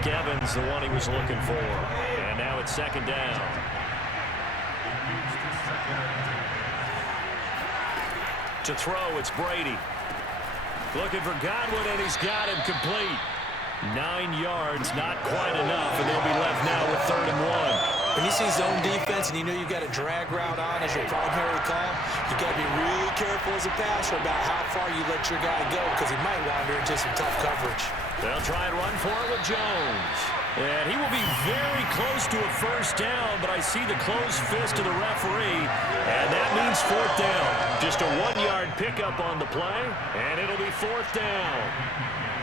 Mike Evans, the one he was looking for. And now it's second down. To throw, it's Brady. Looking for Godwin, and he's got him complete. 9 yards, not quite enough, and they'll be left now with 3rd and 1. When you see zone defense and you know you've got a drag route on as your primary call, you got to be really careful as a passer about how far you let your guy go because he might wander into some tough coverage. They'll try and run for it with Jones. And he will be very close to a first down, but I see the closed fist of the referee, and that means 4th down. Just a 1-yard pickup on the play, and it'll be 4th down.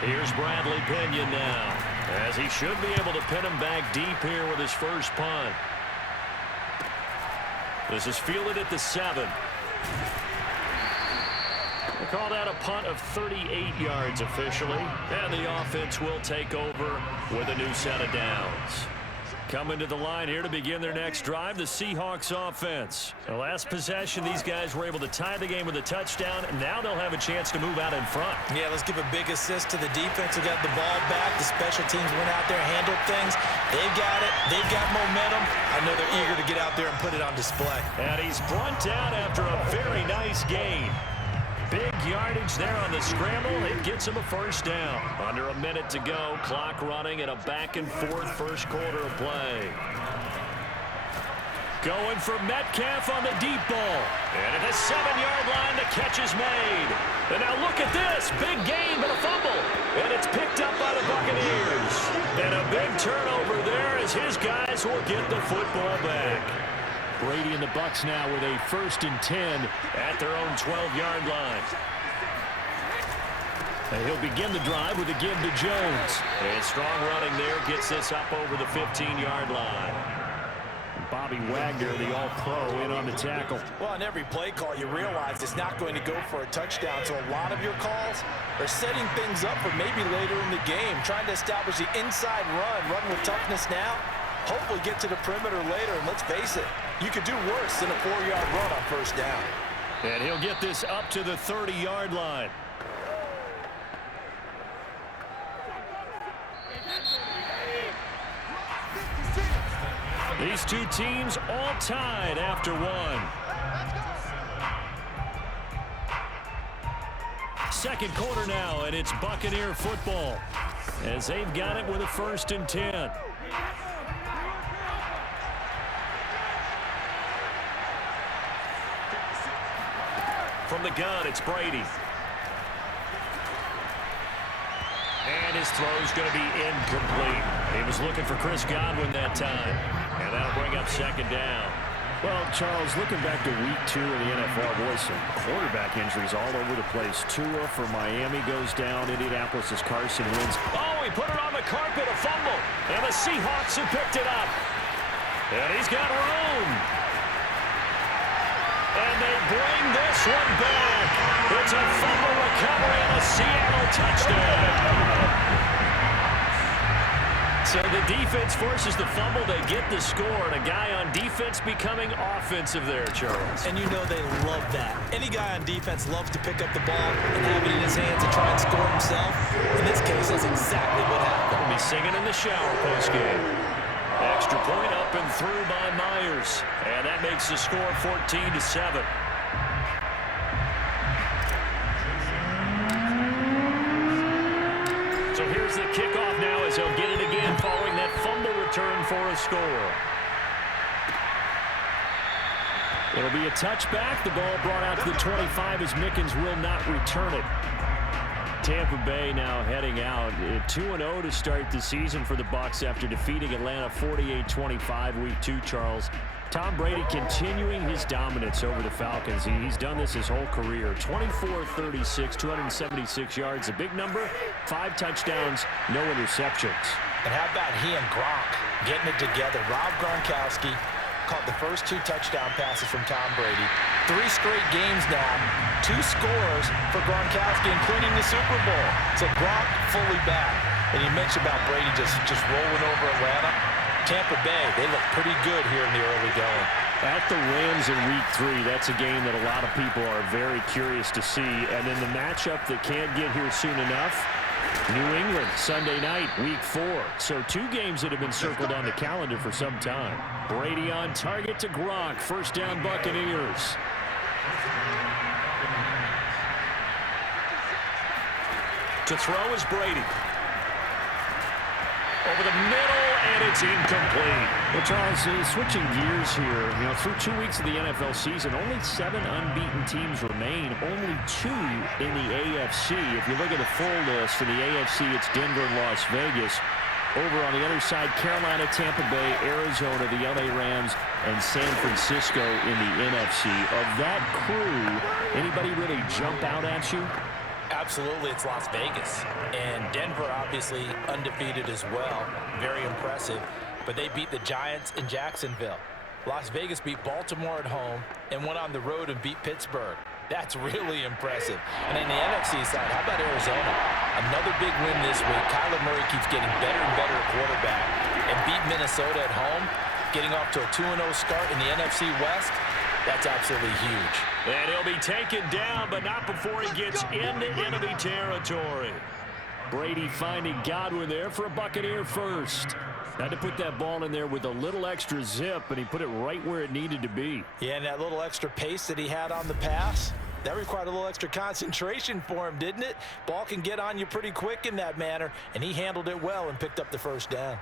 Here's Bradley Pinion now, as he should be able to pin him back deep here with his first punt. This is fielded at the 7. They call that a punt of 38 yards officially, and the offense will take over with a new set of downs. Coming to the line here to begin their next drive, the Seahawks offense. The last possession, these guys were able to tie the game with a touchdown, and now they'll have a chance to move out in front. Yeah, let's give a big assist to the defense who got the ball back. The special teams went out there and handled things. They've got it. They've got momentum. I know they're eager to get out there and put it on display. And he's brought down after a very nice gain. Big yardage there on the scramble. It gets him a first down. Under a minute to go. Clock running and a back-and-forth first quarter of play. Going for Metcalf on the deep ball. And at the 7-yard line, the catch is made. And now look at this. Big gain, but a fumble. And it's picked up by the Buccaneers. And a big turnover there as his guys will get the football back. Brady and the Bucs now with a 1st and 10 at their own 12-yard line. And he'll begin the drive with a give to Jones. And strong running there gets this up over the 15-yard line. Bobby Wagner, the all-pro, in on the tackle. Well, on every play call, you realize it's not going to go for a touchdown. So a lot of your calls are setting things up for maybe later in the game, trying to establish the inside run with toughness now. Hopefully get to the perimeter later, and let's face it, you could do worse than a 4-yard run on first down. And he'll get this up to the 30-yard line. These two teams all tied after one. Second quarter now, and it's Buccaneer football as they've got it with a 1st and 10. From the gun, it's Brady. And his throw's going to be incomplete. He was looking for Chris Godwin that time. And that'll bring up second down. Well, Charles, looking back to week 2 of the NFL, boy, some quarterback injuries all over the place. Tua for Miami goes down. Indianapolis' Carson wins. Oh, he put it on the carpet, a fumble. And the Seahawks have picked it up. And he's got room. And they bring this one back. It's a fumble recovery and a Seattle touchdown. So the defense forces the fumble. They get the score. And a guy on defense becoming offensive there, Charles. And you know they love that. Any guy on defense loves to pick up the ball and have it in his hands and try and score himself. In this case, that's exactly what happened. He'll be singing in the shower postgame. Extra point up and through by Myers. And that makes the score 14-7. So here's the kickoff now as he'll get it again following that fumble return for a score. It'll be a touchback. The ball brought out to the 25 as Mickens will not return it. Tampa Bay now heading out 2-0 to start the season for the Bucs after defeating Atlanta 48-25 week 2, Charles. Tom Brady continuing his dominance over the Falcons. He's done this his whole career. 24-36, 276 yards, a big number, 5 touchdowns, no interceptions. And how about he and Gronk getting it together? Rob Gronkowski caught the first 2 touchdown passes from Tom Brady. 3 straight games now, 2 scores for Gronkowski, including the Super Bowl. So Gronk fully back. And you mentioned about Brady just rolling over Atlanta. Tampa Bay, they look pretty good here in the early going. At the Rams in week 3, that's a game that a lot of people are very curious to see. And then the matchup that can't get here soon enough, New England, Sunday night, week 4. So 2 games that have been circled on the calendar for some time. Brady on target to Gronk. First down, Buccaneers. To throw is Brady. Over the middle, and it's incomplete. Well, Charles, switching gears here, through 2 weeks of the NFL season, only 7 unbeaten teams remain, only 2 in the AFC. If you look at the full list in the AFC, it's Denver and Las Vegas. Over on the other side, Carolina, Tampa Bay, Arizona, the LA Rams, and San Francisco in the NFC. Of that crew, anybody really jump out at you? Absolutely, it's Las Vegas. And Denver, obviously, undefeated as well. Very impressive. But they beat the Giants in Jacksonville. Las Vegas beat Baltimore at home and went on the road and beat Pittsburgh. That's really impressive. And in the NFC side, how about Arizona? Another big win this week. Kyler Murray keeps getting better and better at quarterback and beat Minnesota at home, getting off to a 2-0 start in the NFC West. That's absolutely huge. And he'll be taken down, but not before he gets into enemy territory. Brady finding Godwin there for a Buccaneer first. Had to put that ball in there with a little extra zip, and he put it right where it needed to be. Yeah, and that little extra pace that he had on the pass, that required a little extra concentration for him, didn't it? Ball can get on you pretty quick in that manner, and he handled it well and picked up the first down.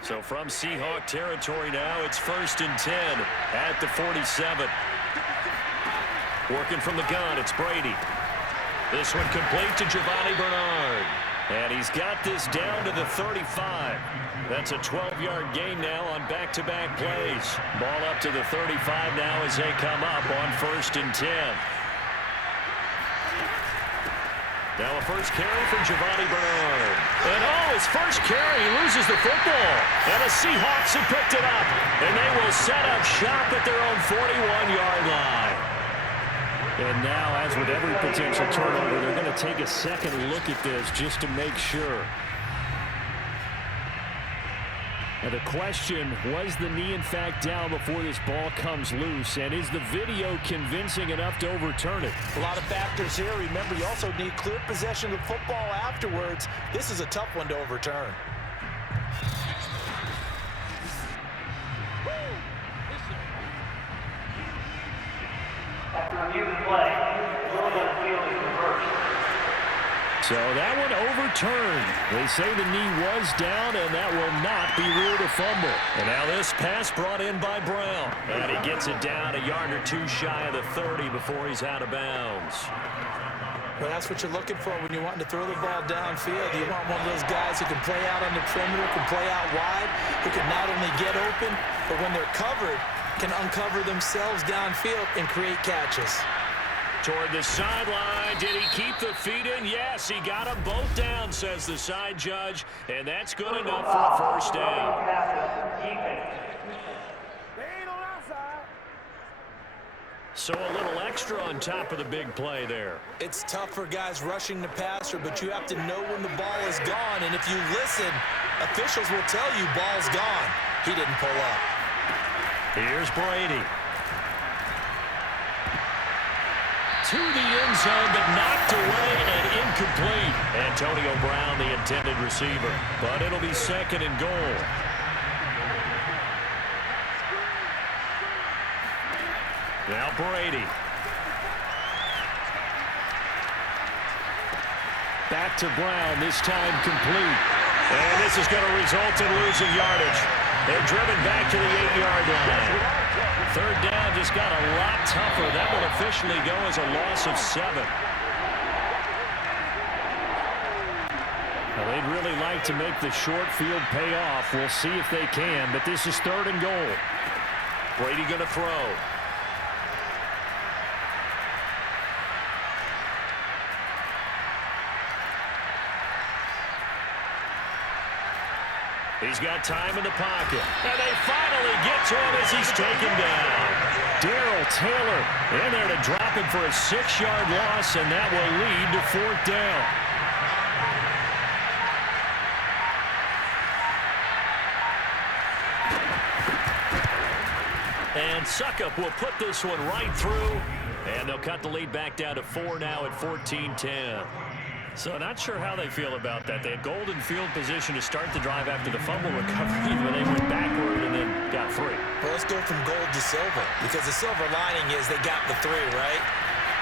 So from Seahawk territory now, it's 1st and 10 at the 47. Working from the gun, it's Brady. This one complete to Giovanni Bernard. And he's got this down to the 35. That's a 12-yard gain now on back-to-back plays. Ball up to the 35 now as they come up on 1st and 10. Now a first carry from Giovanni Bernard. And his first carry, he loses the football. And the Seahawks have picked it up. And they will set up shop at their own 41-yard line. And now, as with every potential turnover, they're going to take a second look at this just to make sure. Now the question, was the knee in fact down before this ball comes loose? And is the video convincing enough to overturn it? A lot of factors here. Remember, you also need clear possession of the football afterwards. This is a tough one to overturn. So that one overturned. They say the knee was down, and that will not be ruled a fumble. And now this pass brought in by Brown. And he gets it down a yard or 2 shy of the 30 before he's out of bounds. Well, that's what you're looking for when you're wanting to throw the ball downfield. You want one of those guys who can play out on the perimeter, can play out wide, who can not only get open, but when they're covered, can uncover themselves downfield and create catches. Toward the sideline. Did he keep the feet in? Yes, he got them both down, says the side judge. And that's good enough for a first down. So a little extra on top of the big play there. It's tough for guys rushing the passer, but you have to know when the ball is gone. And if you listen, officials will tell you ball's gone. He didn't pull up. Here's Brady. To the end zone, but knocked away and incomplete. Antonio Brown, the intended receiver. But it'll be 2nd and goal. Now Brady. Back to Brown, this time complete. And this is going to result in losing yardage. They're driven back to the 8-yard line. 3rd down just got a lot tougher. That will officially go as a loss of 7. Now they'd really like to make the short field pay off. We'll see if they can, but this is 3rd and goal. Brady going to throw. He's got time in the pocket. And they finally get to him as he's taken down. Darrell Taylor in there to drop him for a 6-yard loss, and that will lead to 4th down. And Suckup will put this one right through, and they'll cut the lead back down to 4 now at 14-10. So not sure how they feel about that. They had golden field position to start the drive after the fumble recovery, but they went backward and then got 3. Well, let's go from gold to silver, because the silver lining is they got the 3, right?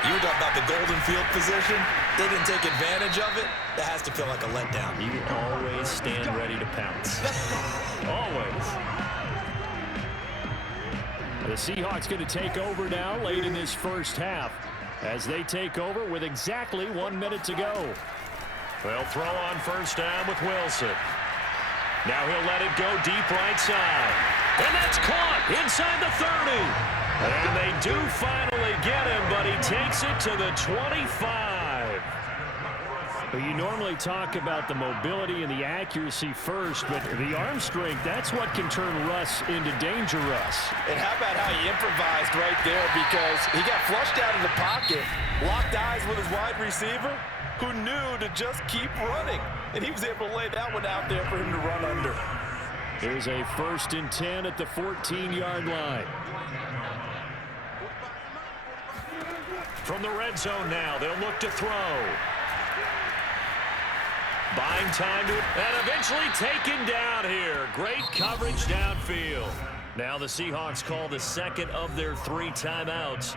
You were talking about the golden field position. They didn't take advantage of it. That has to feel like a letdown. You always stand ready to pounce. Always. The Seahawks going to take over now late in this first half as they take over with exactly 1 minute to go. They'll throw on first down with Wilson. Now he'll let it go deep right side. And that's caught inside the 30. And they do finally get him, but he takes it to the 25. You normally talk about the mobility and the accuracy first, but the arm strength, that's what can turn Russ into danger Russ. And how about how he improvised right there, because he got flushed out of the pocket, locked eyes with his wide receiver, who knew to just keep running. And he was able to lay that one out there for him to run under. Here's a 1st and 10 at the 14-yard line. From the red zone now, they'll look to throw. Buying time to it, and eventually taken down here. Great coverage downfield. Now the Seahawks call the second of their 3 timeouts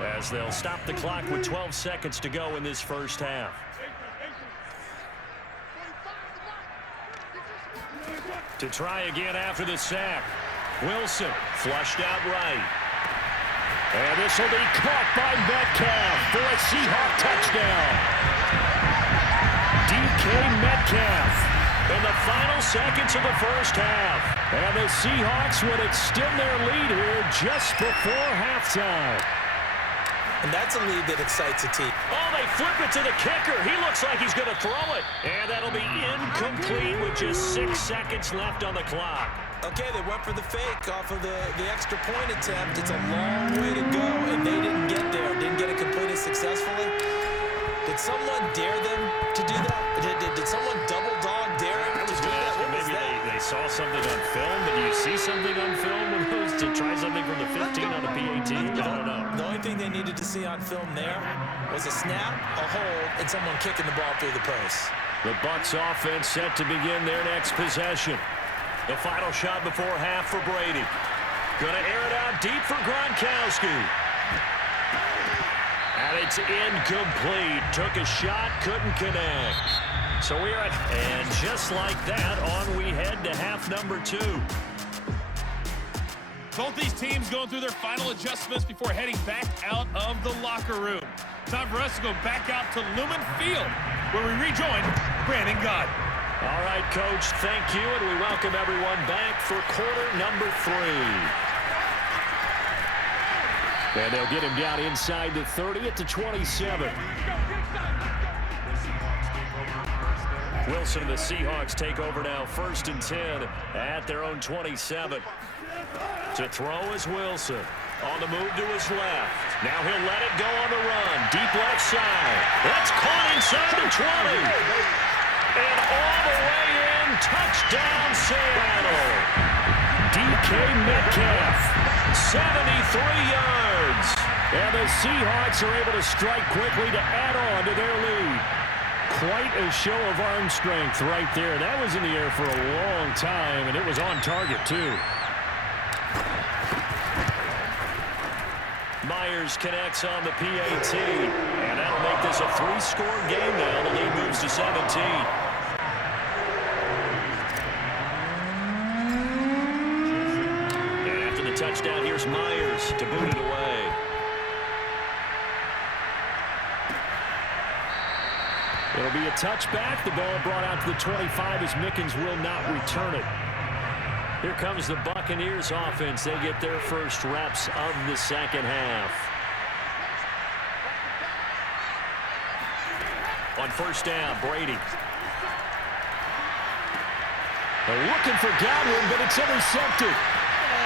as they'll stop the clock with 12 seconds to go in this first half. To try again after the sack. Wilson flushed out right. And this will be caught by Metcalf for a Seahawk touchdown. DK Metcalf in the final seconds of the first half. And the Seahawks would extend their lead here just before halftime. And that's a lead that excites a team. Oh, they flip it to the kicker. He looks like he's going to throw it. And that'll be incomplete with just 6 seconds left on the clock. Okay, they went for the fake off of the extra point attempt. It's a long way to go, and they didn't get there. Didn't get it completed successfully. Did someone dare them to do that? Did someone double dog dare him to do that? Maybe they saw something on film. Did you see something on film when it was to try something from the 15 on the PAT? I don't know. The only thing they needed to see on film there was a snap, a hold, and someone kicking the ball through the post. The Bucs offense set to begin their next possession. The final shot before half for Brady. Gonna air it out deep for Gronkowski. And it's incomplete. Took a shot, couldn't connect. So we're at, and just like that, on we head to half number 2. Both these teams going through their final adjustments before heading back out of the locker room. Time for us to go back out to Lumen Field, where we rejoin Brandon Gott. All right, Coach, thank you, and we welcome everyone back for quarter number 3. And they'll get him down inside the 30 at the 27. Wilson and the Seahawks take over now, 1st and 10 at their own 27. To throw is Wilson. On the move to his left. Now he'll let it go on the run. Deep left side. That's caught inside the 20. And all the way in, touchdown Seattle. DK Metcalf, 73 yards. And the Seahawks are able to strike quickly to add on to their lead. Quite a show of arm strength right there. That was in the air for a long time, and it was on target, too. Myers connects on the PAT, and that'll make this a 3-score game now. The lead moves to 17. And after the touchdown, here's Myers to boot it away. It'll be a touchback. The ball brought out to the 25 as Mickens will not return it. Here comes the Buccaneers offense. They get their first reps of the second half. On first down, Brady. They're looking for Godwin, but it's intercepted.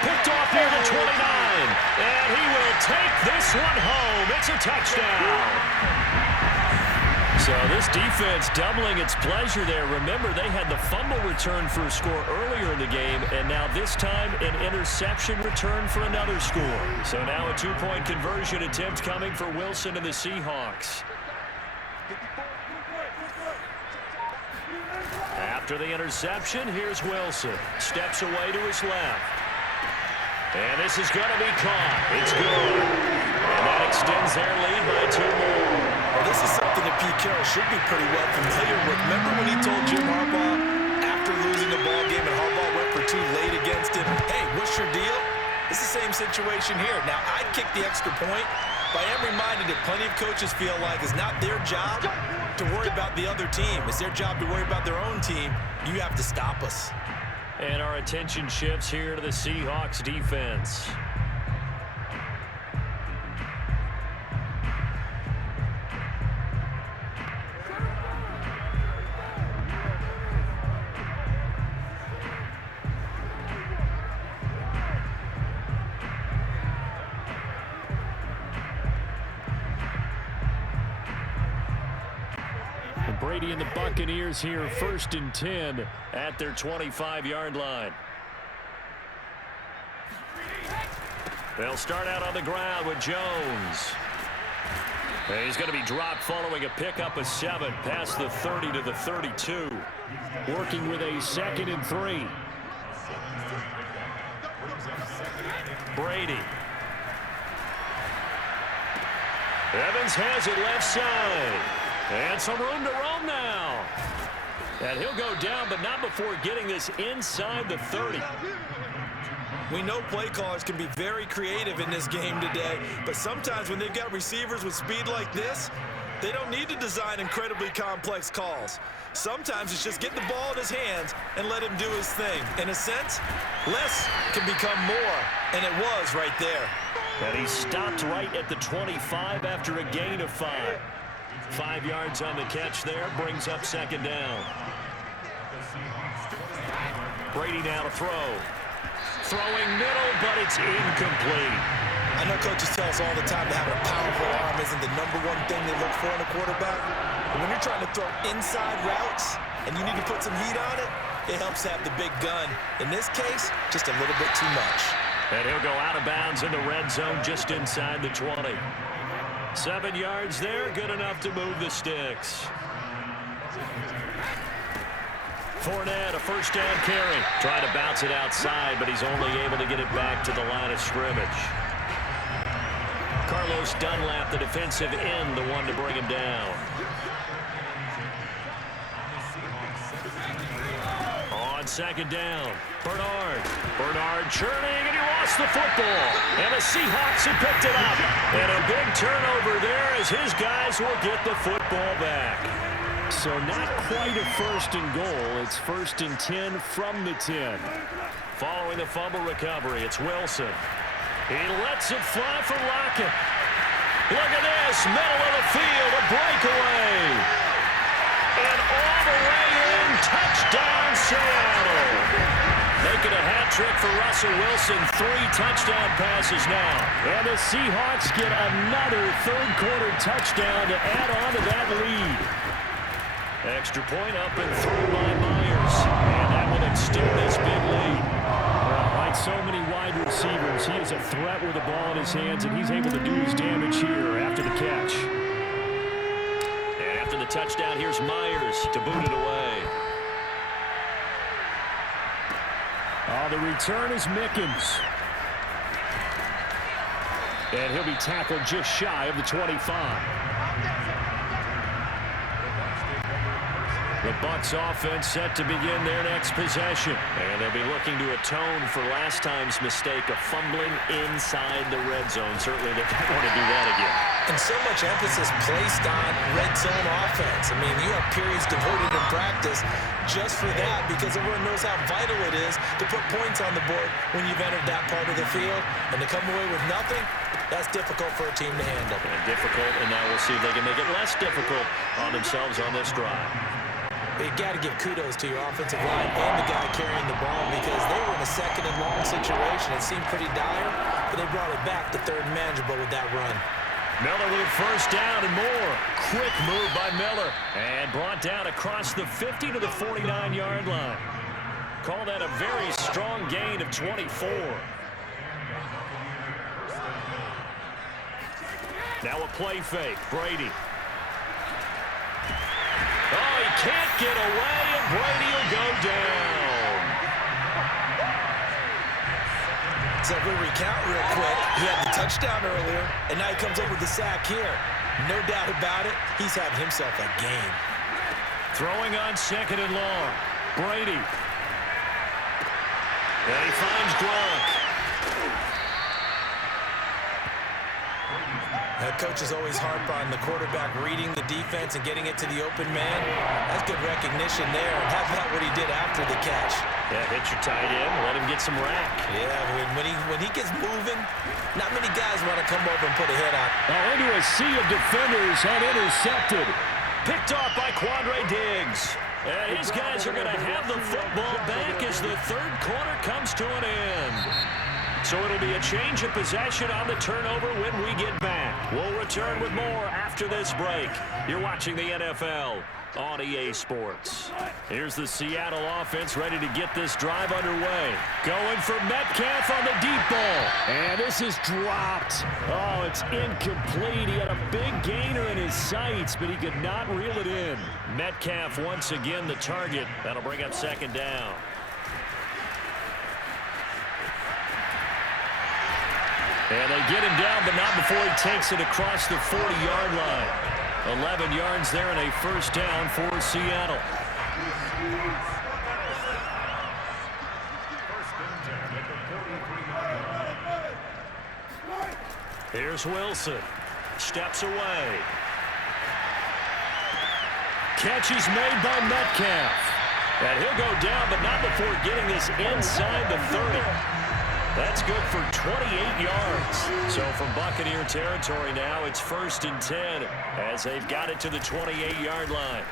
Picked off near the 29. And he will take this one home. It's a touchdown. So this defense doubling its pleasure there. Remember, they had the fumble return for a score earlier in the game, and now this time an interception return for another score. So now a 2-point conversion attempt coming for Wilson and the Seahawks. After the interception, here's Wilson. Steps away to his left. And this is going to be caught. It's good. And that extends their lead by 2 more. Well, this is something that Pete Carroll should be pretty well familiar with. Remember when he told Jim Harbaugh after losing the ball game and Harbaugh went for 2 late against him, hey, what's your deal? It's the same situation here. Now, I'd kick the extra point, but I am reminded that plenty of coaches feel like it's not their job to worry about the other team. It's their job to worry about their own team. You have to stop us. And our attention shifts here to the Seahawks defense. Brady and the Buccaneers here, 1st and 10 at their 25-yard line. They'll start out on the ground with Jones. And he's going to be dropped following a pickup of 7 past the 30 to the 32. Working with a 2nd and 3. Brady. Evans has it left side. And some room to roam now. And he'll go down, but not before getting this inside the 30. We know play callers can be very creative in this game today, but sometimes when they've got receivers with speed like this, they don't need to design incredibly complex calls. Sometimes it's just get the ball in his hands and let him do his thing. In a sense, less can become more, and it was right there. And he stopped right at the 25 after a gain of 5. 5 yards on the catch there, brings up 2nd down. Brady now to throw. Throwing middle, but it's incomplete. I know coaches tell us all the time that having a powerful arm isn't the #1 thing they look for in a quarterback. But when you're trying to throw inside routes and you need to put some heat on it, it helps to have the big gun. In this case, just a little bit too much. And he'll go out of bounds in the red zone just inside the 20. 7 yards there, good enough to move the sticks. Fournette, a 1st down carry. Trying to bounce it outside, but he's only able to get it back to the line of scrimmage. Carlos Dunlap, the defensive end, the one to bring him down. On 2nd down, Bernard churning, and he lost the football. And the Seahawks have picked it up. And a big turnover there as his guys will get the football back. So not quite a 1st and goal. It's 1st and 10 from the 10. Following the fumble recovery, it's Wilson. He lets it fly for Lockett. Look at this, middle of the field, a breakaway. And all the way in, touchdown Seattle. Making a hat trick for Russell Wilson, 3 touchdown passes now. And the Seahawks get another 3rd quarter touchdown to add on to that lead. Extra point up and through by Myers. And that will extend this big lead. Well, like so many wide receivers, he is a threat with the ball in his hands, and he's able to do his damage here after the catch. And after the touchdown, here's Myers to boot it away. The return is Mickens. And he'll be tackled just shy of the 25. The Bucs offense set to begin their next possession. And they'll be looking to atone for last time's mistake of fumbling inside the red zone. Certainly they don't want to do that again. And so much emphasis placed on red zone offense. I mean, you have periods devoted in practice just for that because everyone knows how vital it is to put points on the board when you've entered that part of the field. And to come away with nothing, that's difficult for a team to handle. And difficult, and now we'll see if they can make it less difficult on themselves on this drive. You got to give kudos to your offensive line and the guy carrying the ball because they were in a 2nd and long situation. It seemed pretty dire, but they brought it back to 3rd and manageable with that run. Miller with 1st down and more. Quick move by Miller. And brought down across the 50 to the 49-yard line. Call that a very strong gain of 24. Now a play fake. Brady. Oh, he can't get away, and Brady will go down. So if we recount real quick, he had the touchdown earlier, and now he comes up with the sack here. No doubt about it, he's having himself a game. Throwing on 2nd and long. Brady. And he finds Gronk. Head coaches always harp on the quarterback reading the defense and getting it to the open man. That's good recognition there. And how about what he did after the catch? Yeah, hit your tight end, let him get some rack. Yeah, when he gets moving, not many guys want to come over and put a hit on. Now into a sea of defenders and intercepted. Picked off by Quandre Diggs. And his guys are going to have the football back as the 3rd quarter comes to an end. So it'll be a change of possession on the turnover when we get back. We'll return with more after this break. You're watching the NFL on EA Sports. Here's the Seattle offense ready to get this drive underway. Going for Metcalf on the deep ball. And this is dropped. Oh, it's incomplete. He had a big gainer in his sights, but he could not reel it in. Metcalf once again the target. That'll bring up 2nd down. And they get him down, but not before he takes it across the 40-yard line. 11 yards there and a 1st down for Seattle. Here's Wilson. Steps away. Catch is made by Metcalf. And he'll go down, but not before getting this inside the 30. That's good for 28 yards. So from Buccaneer territory now, it's 1st and 10 as they've got it to the 28-yard line.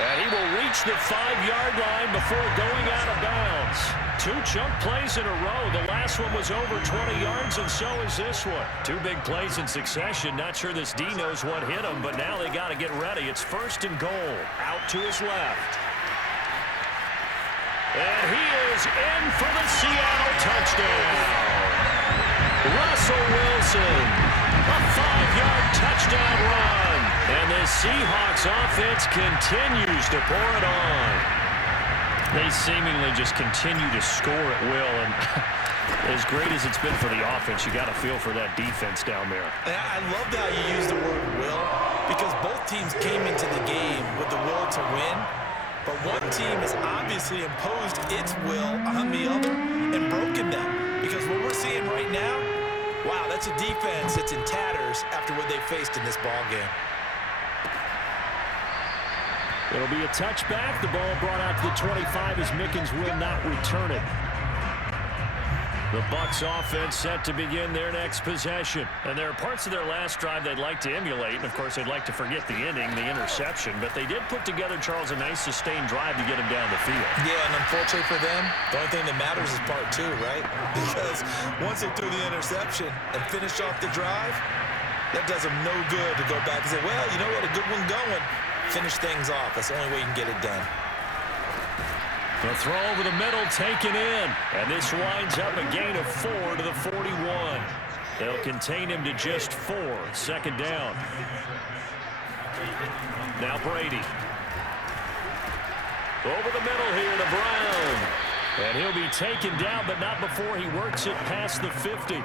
And he will reach the 5-yard line before going out of bounds. 2 chunk plays in a row. The last one was over 20 yards, and so is this one. 2 big plays in succession. Not sure this D knows what hit him, but now they got to get ready. It's 1st and goal. Out to his left. And he is in for the Seattle touchdown. Russell Wilson, a 5-yard touchdown run. And the Seahawks offense continues to pour it on. They seemingly just continue to score at will. And as great as it's been for the offense, you got to feel for that defense down there. I love how you use the word will, because both teams came into the game with the will to win. But one team has obviously imposed its will on the other and broken them. Because what we're seeing right now, wow, that's a defense that's in tatters after what they faced in this ball game. It'll be a touchback. The ball brought out to the 25 as Mickens will not return it. The Bucs offense set to begin their next possession. And there are parts of their last drive they'd like to emulate. And, of course, they'd like to forget the inning, the interception. But they did put together, Charles, a nice sustained drive to get him down the field. Yeah, and unfortunately for them, the only thing that matters is part 2, right? Because once they threw the interception and finished off the drive, that does them no good to go back and say, well, you know what, a good one going. Finish things off. That's the only way you can get it done. The throw over the middle taken in. And this winds up a gain of 4 to the 41. They'll contain him to just 4. 2nd down. Now Brady. Over the middle here to Brown. And he'll be taken down, but not before he works it past the 50.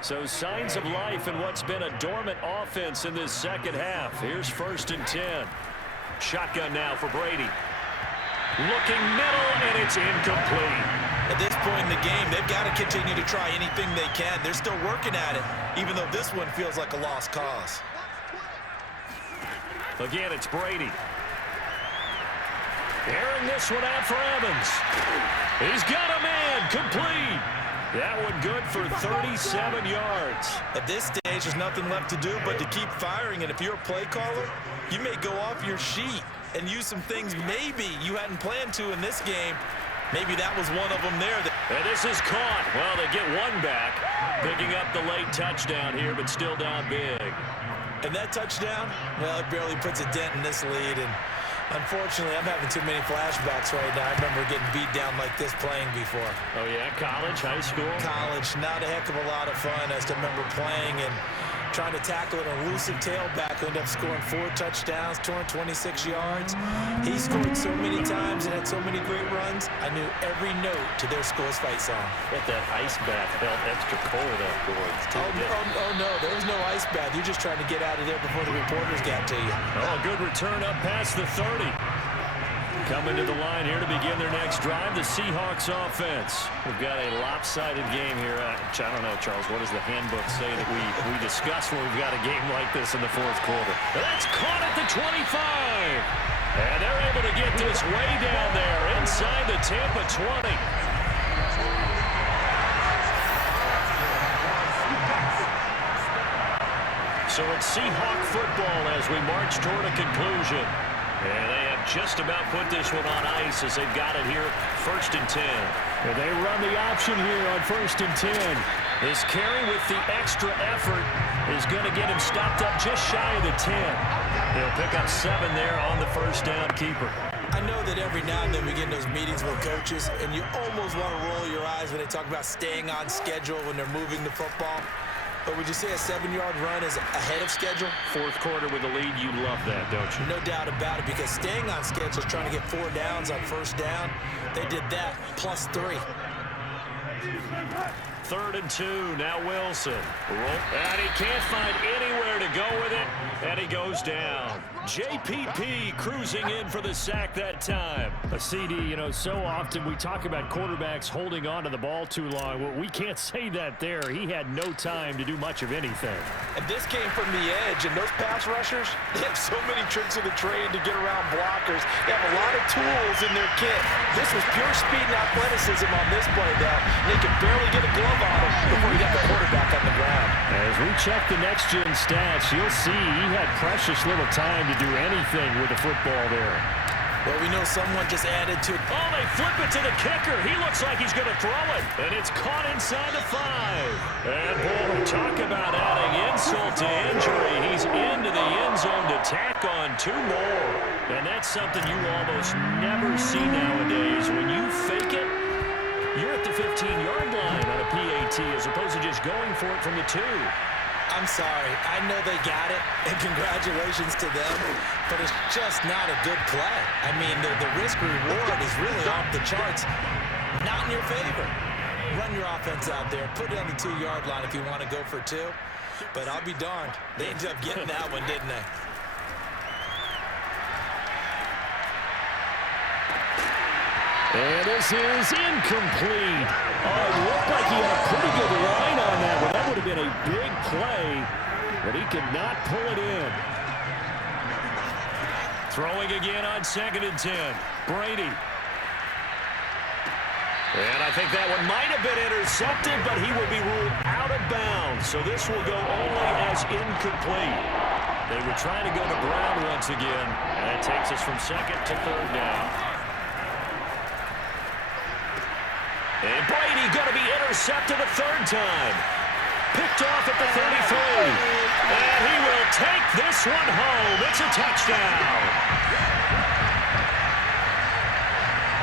So signs of life in what's been a dormant offense in this 2nd half. Here's 1st and 10. Shotgun now for Brady. Looking middle, and it's incomplete. At this point in the game, they've got to continue to try anything they can. They're still working at it, even though this one feels like a lost cause. Again, it's Brady. Airing this one out for Evans. He's got a man, complete. That one good for 37 yards. At this stage, there's nothing left to do but to keep firing, and if you're a play caller, you may go off your sheet and use some things maybe you hadn't planned to in this game. Maybe that was one of them there. And this is caught. Well, they get one back, picking up the late touchdown here, but still down big. And that touchdown, well, it barely puts a dent in this lead. And unfortunately, I'm having too many flashbacks right now. I remember getting beat down like this playing before. Oh, yeah? College, high school? College, not a heck of a lot of fun. I still remember playing, and trying to tackle an elusive tailback who ended up scoring 4 touchdowns, 226 yards. He scored so many times and had so many great runs, I knew every note to their Schools Fight song. Bet that ice bath felt extra cold afterwards, too. Oh, no, there was no ice bath. You're just trying to get out of there before the reporters got to you. Oh, good return up past the 30. Coming to the line here to begin their next drive, the Seahawks offense. We've got a lopsided game here. I don't know, Charles, what does the handbook say that we discuss when we've got a game like this in the fourth quarter? That's caught at the 25. And they're able to get this way down there inside the Tampa 20. So it's Seahawk football as we march toward a conclusion. And they have just about put this one on ice as they've got it here, 1st and 10. And they run the option here on 1st and 10. This carry with the extra effort is going to get him stopped up just shy of the 10. He'll pick up 7 there on the first down keeper. I know that every now and then we get in those meetings with coaches, and you almost want to roll your eyes when they talk about staying on schedule when they're moving the football. But would you say a 7-yard run is ahead of schedule? Fourth quarter with a lead, you love that, don't you? No doubt about it, because staying on schedule is trying to get 4 downs on first down. They did that, plus 3. 3rd and 2, now Wilson. And he can't find anywhere to go with it, and he goes down. JPP cruising in for the sack that time. A CD, you know, so often we talk about quarterbacks holding on to the ball too long. Well, we can't say that there. He had no time to do much of anything. And this came from the edge, and those pass rushers, they have so many tricks of the trade to get around blockers. They have a lot of tools in their kit. This was pure speed and athleticism on this play, though. They could barely get a glove on him before he got the quarterback on the ground. As we check the next-gen stats, you'll see he had precious little time to do anything with the football there. Well, we know someone just added to it. Oh, they flip it to the kicker. He looks like he's going to throw it. And it's caught inside the 5. And, boy, talk about adding insult to injury. He's into the end zone to tack on 2 more. And that's something you almost never see nowadays. When you fake it, you're at the 15-yard line on a PAT as opposed to just going for it from the 2. I'm sorry. I know they got it, and congratulations to them, but it's just not a good play. I mean, the risk-reward is really off the charts. Not in your favor. Run your offense out there. Put it on the 2-yard line if you want to go for 2. But I'll be darned. They ended up getting that one, didn't they? And this is incomplete. Oh, it looked like he had a pretty good line on that one. That would have been a big play, but he could not pull it in. Throwing again on 2nd and 10. Brady. And I think that one might have been intercepted, but he will be ruled out of bounds. So this will go only as incomplete. They were trying to go to Brown once again, and that takes us from 2nd to 3rd down. And Brady going to be intercepted a 3rd time. Picked off at the 33. And he will take this one home. It's a touchdown.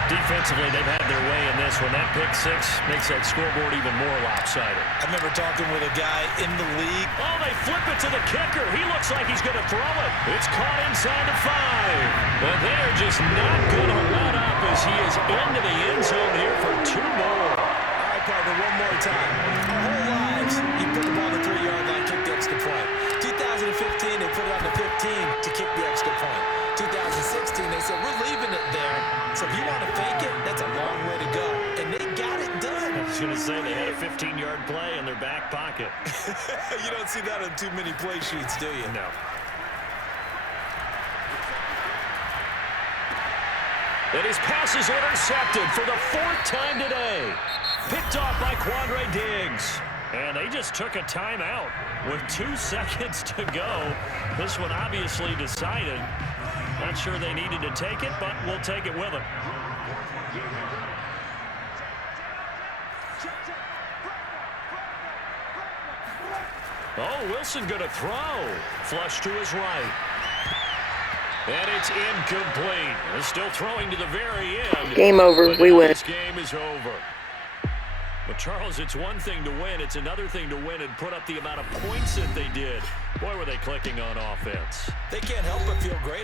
Defensively, they've had their way in this one. That pick 6 makes that scoreboard even more lopsided. I remember talking with a guy in the league. Oh, they flip it to the kicker. He looks like he's going to throw it. It's caught inside the 5. But they're just not going to let up as he is into the end zone here for 2 more. All right, partner, one more time. Our whole lives, you put the ball on the 3-yard line, kick the extra point. 2015, they put it on the 15 to kick the extra point. 2016, they said, we're leaving it there. So if you want to fake it, that's a long way to go. And they got it done. I was going to say they had a 15-yard play in their back pocket. You don't see that on too many play sheets, do you? No. And his pass is intercepted for the 4th time today. Picked off by Quandre Diggs. And they just took a timeout with 2 seconds to go. This one obviously decided. Not sure they needed to take it, but we'll take it with them. Oh, Wilson going to throw. Flush to his right. And it's incomplete. They're still throwing to the very end. Game over. We win. This game is over. Well, Charles, it's one thing to win. It's another thing to win and put up the amount of points that they did. Boy, were they clicking on offense. They can't help but feel great